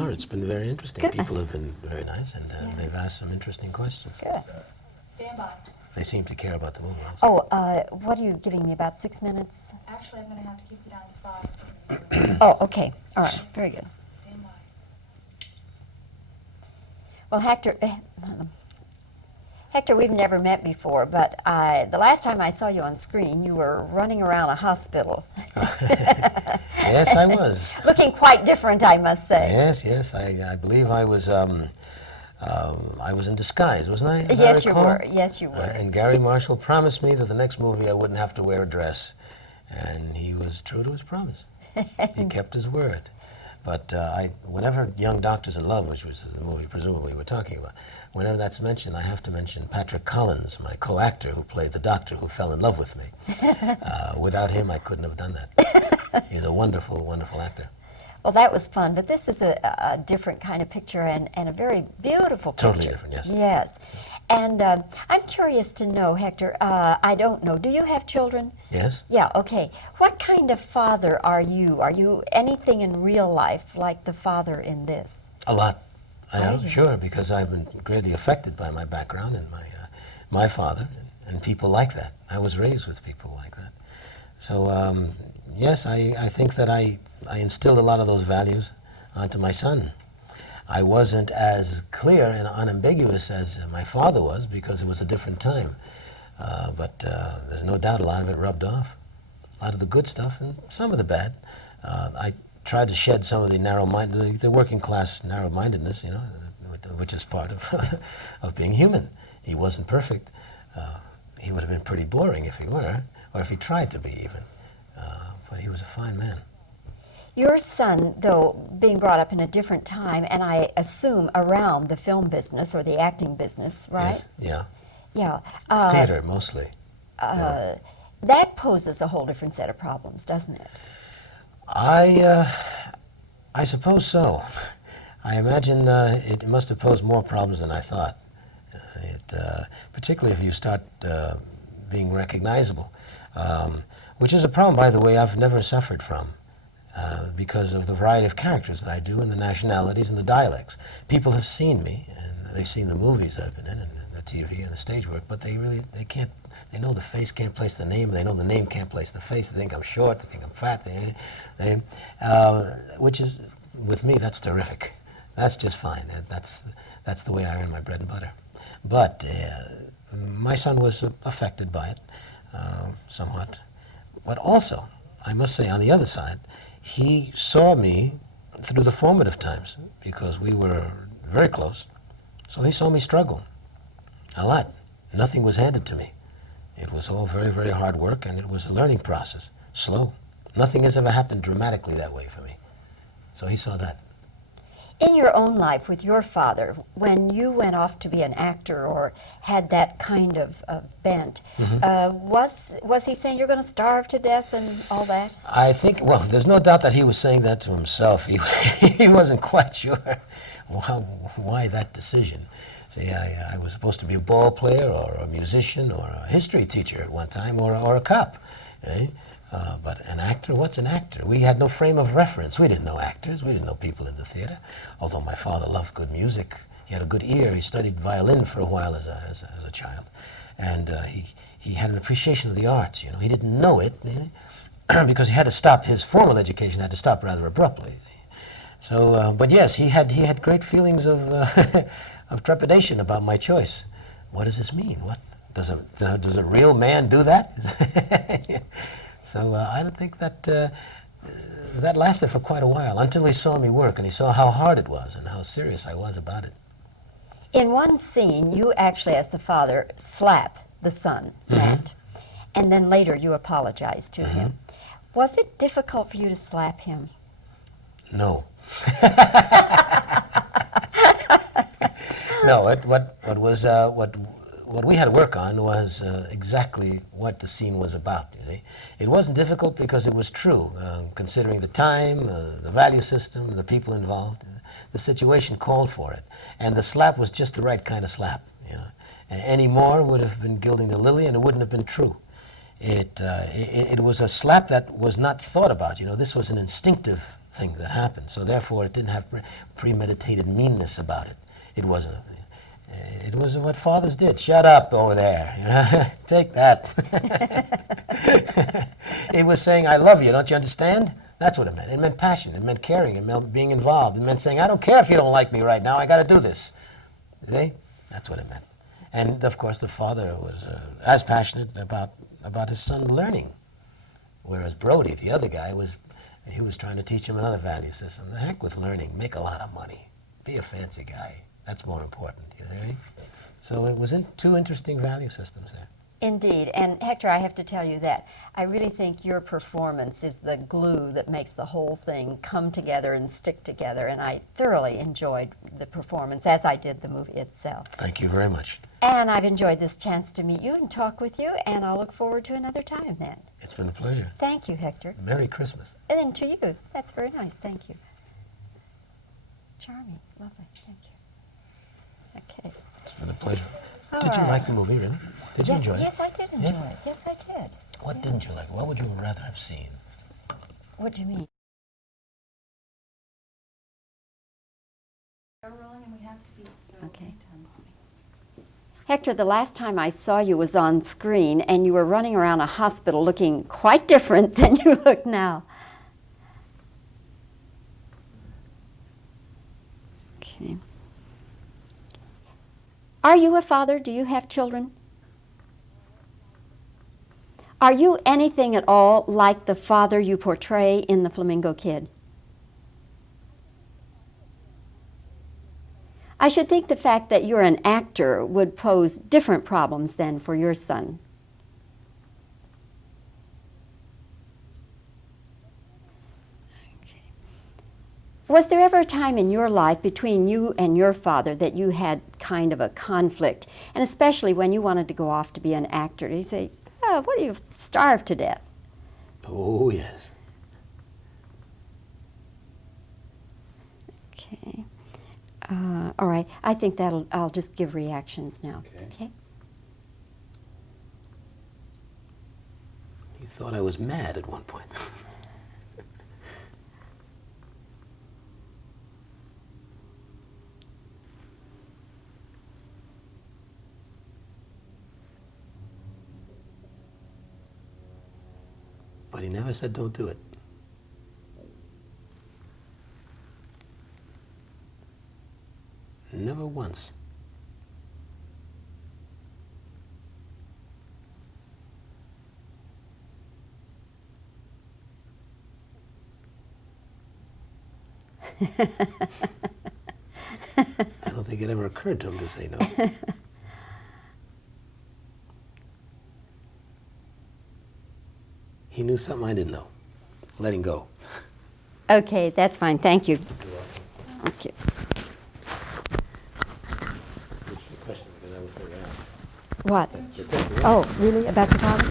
are. It's been very interesting. Good. People have been very nice, and they've asked some interesting questions. Good. Stand by. They seem to care about the movie also. Oh, what are you giving me, about 6 minutes? Actually, I'm going to have to keep you down to 5. Oh, okay. All right. Very good. Stand by. Well, Hector, we've never met before, but the last time I saw you on screen, you were running around a hospital. Yes, I was. Looking quite different, I must say. Yes. I believe I was in disguise, wasn't I? as I Yes, you recall? were. Yes, you were. And Gary Marshall promised me that the next movie I wouldn't have to wear a dress, and he was true to his promise. He kept his word. But whenever Young Doctors in Love, which was the movie presumably we're talking about, whenever that's mentioned, I have to mention Patrick Collins, my co-actor who played the doctor who fell in love with me. Without him, I couldn't have done that. He's a wonderful, wonderful actor. Well, that was fun, but this is a different kind of picture and a very beautiful picture. Totally different, yes. Yes. And I'm curious to know, Hector, I don't know, do you have children? Yes? Yeah, okay. What kind of father are you? Are you anything in real life like the father in this? A lot. I Are am, you? sure, because I've been greatly affected by my background and my father and people like that. I was raised with people like that. So, yes, I think that I instilled a lot of those values onto my son. I wasn't as clear and unambiguous as my father was because it was a different time. But there's no doubt a lot of it rubbed off. A lot of the good stuff and some of the bad. I tried to shed some of the working class narrow-mindedness, you know, which is part of of being human. He wasn't perfect. He would have been pretty boring if he were, or if he tried to be even. But he was a fine man. Your son, though, being brought up in a different time, and I assume around the film business or the acting business, right? Yes, Yeah. yeah. Theater, mostly. That poses a whole different set of problems, doesn't it? I suppose so. I imagine it must have posed more problems than I thought. Particularly if you start being recognizable, which is a problem, by the way, I've never suffered from. Because of the variety of characters that I do and the nationalities and the dialects. People have seen me, and they've seen the movies I've been in and the TV and the stage work, but they can't, they know the face can't place the name, they know the name can't place the face, they think I'm short, they think I'm fat, which is, with me, that's terrific. That's just fine. That's the way I earn my bread and butter. But my son was affected by it somewhat. But also, I must say, on the other side, he saw me through the formative times because we were very close. So he saw me struggle a lot. Nothing was handed to me. It was all very, very hard work, and it was a learning process, slow. Nothing has ever happened dramatically that way for me. So he saw that. In your own life with your father, when you went off to be an actor or had that kind of bent, was he saying you're going to starve to death and all that? I think, well, there's no doubt that he was saying that to himself. He wasn't quite sure why that decision. See, I was supposed to be a ball player or a musician or a history teacher at one time or a cop. But an actor, what's an actor? We had no frame of reference. We didn't know actors. We didn't know people in the theater. Although my father loved good music. He had a good ear. He studied violin for a while as a child. And he had an appreciation of the arts, you know. He didn't know it because he had to stop, his formal education had to stop rather abruptly. So, but yes, he had great feelings of, of trepidation about my choice. What does this mean? What does a real man do that? So I don't think that that lasted for quite a while until he saw me work and he saw how hard it was and how serious I was about it. In one scene, you actually, as the father, slap the son, Matt, and then later you apologize to him. Was it difficult for you to slap him? No. No. What we had to work on was exactly what the scene was about. You know? It wasn't difficult because it was true, considering the time, the value system, the people involved. The situation called for it, and the slap was just the right kind of slap. You know? Any more would have been gilding the lily, and it wouldn't have been true. It was a slap that was not thought about. You know, this was an instinctive thing that happened. So therefore, it didn't have premeditated meanness about it. It wasn't. It was what fathers did. Shut up over there. You know? Take that. It was saying, I love you. Don't you understand? That's what it meant. It meant passion. It meant caring. It meant being involved. It meant saying, I don't care if you don't like me right now. I got to do this. See? That's what it meant. And, of course, the father was as passionate about his son learning. Whereas Brody, the other guy, he was trying to teach him another value system. The heck with learning. Make a lot of money. Be a fancy guy. That's more important. You know? So it was two interesting value systems there. Indeed. And Hector, I have to tell you that I really think your performance is the glue that makes the whole thing come together and stick together. And I thoroughly enjoyed the performance, as I did the movie itself. Thank you very much. And I've enjoyed this chance to meet you and talk with you, and I'll look forward to another time then. It's been a pleasure. Thank you, Hector. Merry Christmas. And to you. That's very nice. Thank you. Charming. Lovely. Thank you. Okay. It's been a pleasure. All Did you right. like the movie, really? Did you enjoy it? Yes, I did enjoy it. Yes, I did. What didn't you like? What would you rather have seen? What do you mean? We're rolling and we have speed, so Okay. anytime. Hector, the last time I saw you was on screen, and you were running around a hospital looking quite different than you look now. Okay. Are you a father? Do you have children? Are you anything at all like the father you portray in The Flamingo Kid? I should think the fact that you're an actor would pose different problems than for your son. Okay. Was there ever a time in your life between you and your father that you had kind of a conflict, and especially when you wanted to go off to be an actor? Did he say, oh, what, are you starved to death? Oh, yes. Okay. All right. I think I'll just give reactions now. Okay. He thought I was mad at one point. But he never said don't do it. Never once. I don't think it ever occurred to him to say no. He knew something I didn't know. Letting go. Okay, that's fine. Thank you. Thank you. Question, because I was never asked. What? The question, Oh, really? About your father?